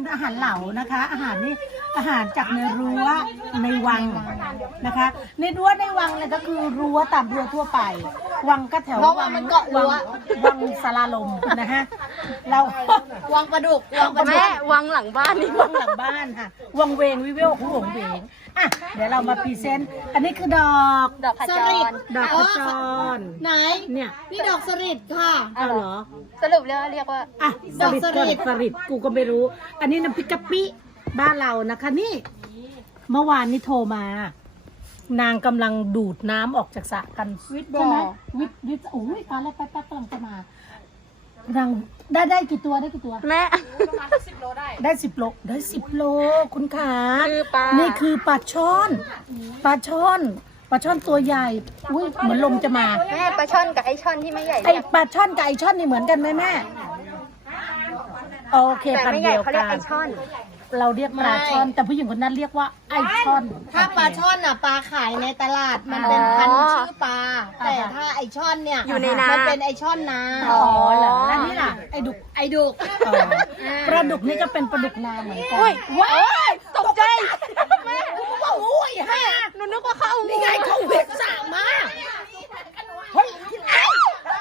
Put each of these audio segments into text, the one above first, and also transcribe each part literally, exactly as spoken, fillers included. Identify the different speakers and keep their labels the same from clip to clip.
Speaker 1: เป็นอาหารเหลานะคะ อาหารนี่อาหารจากในรั้วในวังนะคะ ในรั้วในวังเนี่ยก็คือรั้วตามรั้วทั่วไป วังก็แถว
Speaker 2: เพราะว่ามันเกาะรั้ว
Speaker 1: วังสลาลมนะฮะเรา
Speaker 2: วังปลาดุกวังปลาดุ
Speaker 3: แม่
Speaker 2: ก
Speaker 3: วังหลังบ้านนี่
Speaker 1: วังหลังบ้านค่ะ วังเวงวิเวลของหลวงเวงอ่ะเดี๋ยวเรามาพรีเซนต์อันนี้คือดอก
Speaker 3: ดอกขจร
Speaker 1: ดอกขจร
Speaker 2: ไหน
Speaker 1: เนี่ย
Speaker 2: นี่ดอกสลิดค่ะ
Speaker 1: เอาเหรอ
Speaker 3: สรุปแล้วเรียกว่า
Speaker 1: อ่ะส
Speaker 2: ดอก
Speaker 1: ลิด
Speaker 2: ส
Speaker 1: ก็
Speaker 2: ลิด
Speaker 1: สลิดกูก็ไม่รู้ อันนี้น้ำพริกกะปิบ้านเรานะคะนี่ เมื่อวานนี้โทรมา นางกำลังดูดน้ำออกจากสระกัน
Speaker 2: วิทย์
Speaker 1: ใช่ไหม
Speaker 2: บ่อ
Speaker 1: วิทย์วิทย์โอ้ยตอนแรกแป๊บแป๊บกำลังจะมานางได้ได้กี่ตัวได้กี่ตัว
Speaker 3: แม่
Speaker 1: ได้สิบโลได้สิบโลคุณขา
Speaker 3: คือปลา
Speaker 1: นี่คือปลาช่อนปลาช่อนปลาช่อนตัวใหญ่อุ้ยเหมือนลมจะมา
Speaker 3: แม่ปลาช่อนกับไอช่อนที่ไม่ใหญ่
Speaker 1: ไอ
Speaker 3: เรียก
Speaker 1: ปลาช่อนกับไอช่อนนี่เหมือนกันไหมแม่โอเค
Speaker 3: แต่
Speaker 1: พัน
Speaker 3: ไม่
Speaker 1: ธุ์
Speaker 3: ใหญ่
Speaker 1: เดียว
Speaker 3: เขาเรียก
Speaker 1: กั
Speaker 3: ไอน ช่อน
Speaker 1: เราเรียกปลาช่อน แต่ผู้หญิงคนนั้นเรียกว่าไอช่อน
Speaker 2: ถ้าปลาช่อนอ่ะปลาขายในตลาดมันเป็นพันธุ์ชื่อปลาแต่ถ้าไอช่อนเนี่ย
Speaker 3: อยู่ในนามั
Speaker 2: มันเป็นไอช่อนนา
Speaker 1: อ๋อเหรอแล้วนี่ล่ะไอดุก
Speaker 2: ไอดุก
Speaker 1: อ๋อปลาดุกนี่ก็เป็นปลาดุกนาเหมือนกัน
Speaker 3: อุ้ย
Speaker 1: ว้าย
Speaker 3: ตกใจ
Speaker 1: แม่ว่าโอ้ยฮะ
Speaker 3: หนูนึกว่าเขาเอา
Speaker 1: นี่ไงเขาเวกสามาเฮ้ยไอ้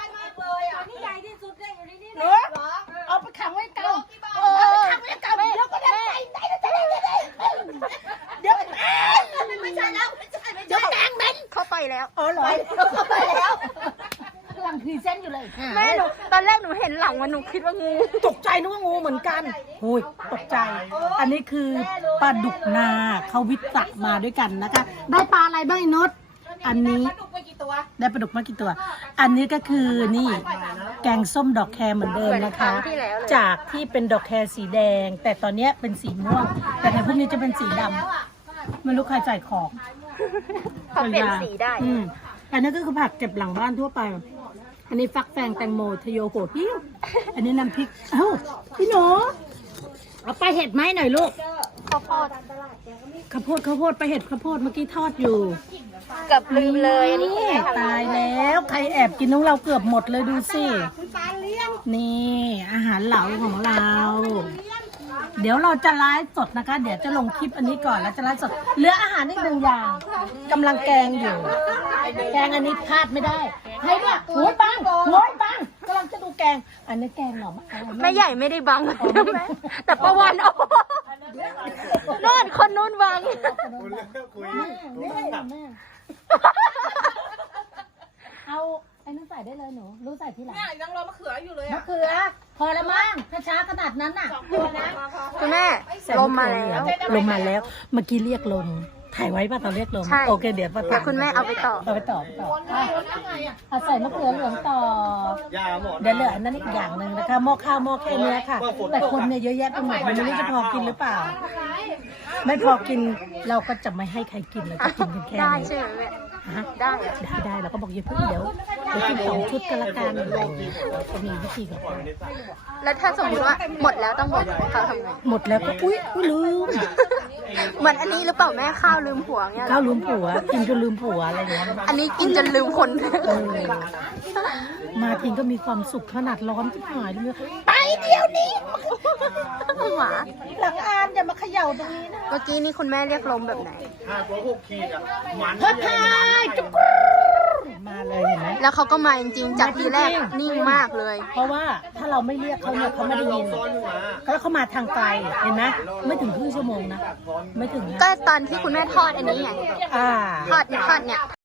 Speaker 1: เหรอเอาไปขังไว้เก่าเอาไปขังไว้เก่าเดี๋ยวก็ได้ใจใจใจใจเดี๋ยวไม่ใช่แล้วไม่ใช่ไม่ใช่แกงเม็น
Speaker 3: เขาไปแล้ว
Speaker 1: อ๋อเหรอไปแล้วกำลังพรีเซนต์อยู่เลย
Speaker 3: แม่หนูตอนแรกหนูเห็นหลังมันหนูคิดว่างู
Speaker 1: ตกใจนึกว่างูเหมือนกันโอ้ยตกใจ อันนี้คือปลาดุกนาเขาวิทย์มาด้วยกันนะคะ ได้ปลาอะไรบ้างไอ้นดอันนี้ได้ปลาดุกมากี่ตัว อันนี้ก็คือนี่แกงส้มดอกแครเหมือนเดิมนะคะ จากที่เป็นดอกแครสีแดง แต่ตอนนี้เป็นสีม่วง แต่ในพวกนี้จะเป็นสีดำไม่รู้ใครใส่ของ
Speaker 3: เขาเปลี่ยนสีได้
Speaker 1: อืมอันนี้ก็คือผักเก็บหลังบ้านทั่วไป อันนี้ฟักแฟงแตงโมทะโยโหดหิ้วอันนี้น้ำพริกเอ้าพี่หนูเอาไปเห็ดไหมหน่อยลูก
Speaker 3: ข้าวโพด
Speaker 1: ข้าวโพดข้าวโพดไปเห็ดข้าวโพดเมื่อกี้ทอดอยู่
Speaker 3: เกือบลืมเลยอันนี้
Speaker 1: นี่ตายแล้วใครแอบกินของเราเกือบหมดเลยดูสินี่อาหารเหลาของเรา เดี๋ยวเราจะไลฟ์สดนะคะ เดี๋ยวจะลงคลิปอันนี้ก่อนแล้วจะไลฟ์สดเหลืออาหารอีกหนึ่งอย่างกำลังแกงอยู่ แกงอันนี้พลาดไม่ได้ให้เนี่ยโอ้ยปังโอ้ยปังกำลังจะดูแกง อันนี้แกงหน่อไม้
Speaker 3: แม่ใหญ่ไม่ได้บังแม่แต่ประวันโอ้โน่นคนนู้นบัง
Speaker 1: แม่แม่เอาไอ้นั่นใส่ได้เลยหนูรู้ใส่ทีหลัง
Speaker 4: เนี่ยยังรอมะเขืออยู่เลย
Speaker 1: มะ
Speaker 4: อ่ะ
Speaker 1: เขือพอแล้วมั้งถ้าช้าขนาดนั้นน่ะ
Speaker 3: คุณแม่ลมมาแล้ว
Speaker 1: ลมมาแล้ว เมื่อกี้เรียกลมถ่ายไว้ป่ะตอนเรียกลม
Speaker 3: ใช่
Speaker 1: โอเคเดี๋ยวป้า
Speaker 3: เดี๋ยวคุณแม่เอาไปต่อ
Speaker 1: เอาไปต่อไปต่ออ่ะเอาใส่มะเขือเหลืองต่อเดี๋ยวเหลืออันนั้นอีกอย่างหนึ่งนะคะหม้อข้าวหม้อแค่เนี้ยค่ะ แต่คนเนี่ยเยอะแยะไปหมดมันไม่รู้จะพอกินหรือเปล่า ไม่พอกินเราก็จะไม่ให้ใครกินเราจะกินกันแค่
Speaker 3: ได้
Speaker 1: นี้
Speaker 3: ใช่ไหมแม่
Speaker 1: ฮะ
Speaker 3: ได้อะ
Speaker 1: ได้ได้เราก็บอกอย่าเพิ่งเดี๋ยวเดี๋ยวกินสองชุดกันละกันจะมีวิธีของเรา
Speaker 3: แล้วถ้าสมมติว่าหมดแล้วต้องหมดเขาทำไง
Speaker 1: หมดแล้วก็อุ้ยอุ้ยลืม
Speaker 3: เหมือนอันนี้หรือเปล่าแม่ข้าวลืมผัวเงี้ยเหร
Speaker 1: ข้า
Speaker 3: อ
Speaker 1: วลืมผัวกินจนลืมผัวอะไรอย่างเงี้ย
Speaker 3: อันนี้กินจนลืมคน
Speaker 1: เออมาทิ้งก็มีความสุขขนาดร้อนที่หายเลยไปเดี๋ยวนี้
Speaker 3: หมา
Speaker 1: หลังอานอย่ามาเขย่าตรงนี้นะ
Speaker 3: เมื่อกี้นี่คุณแม่เรียกลมแบบไหน
Speaker 1: เฮ้ยพายจุ๊กรูมาเลยเห็นไหม
Speaker 3: แล้วเขาก็มาจริงๆจากทีแรกนิ่งมากเลย
Speaker 1: เพราะว่าถ้าเราไม่เรียกเขาเนี่ยเขาไม่ได้ยินแล้วเขามาทางไกลเห็นไหมไม่ถึงครึ่งชั่วโมงนะไม่ถึงนะ
Speaker 3: ก็ตอนที่คุณแม่ทอดอันนี้ไง
Speaker 1: อ่า
Speaker 3: ทอดทอดเนี่ย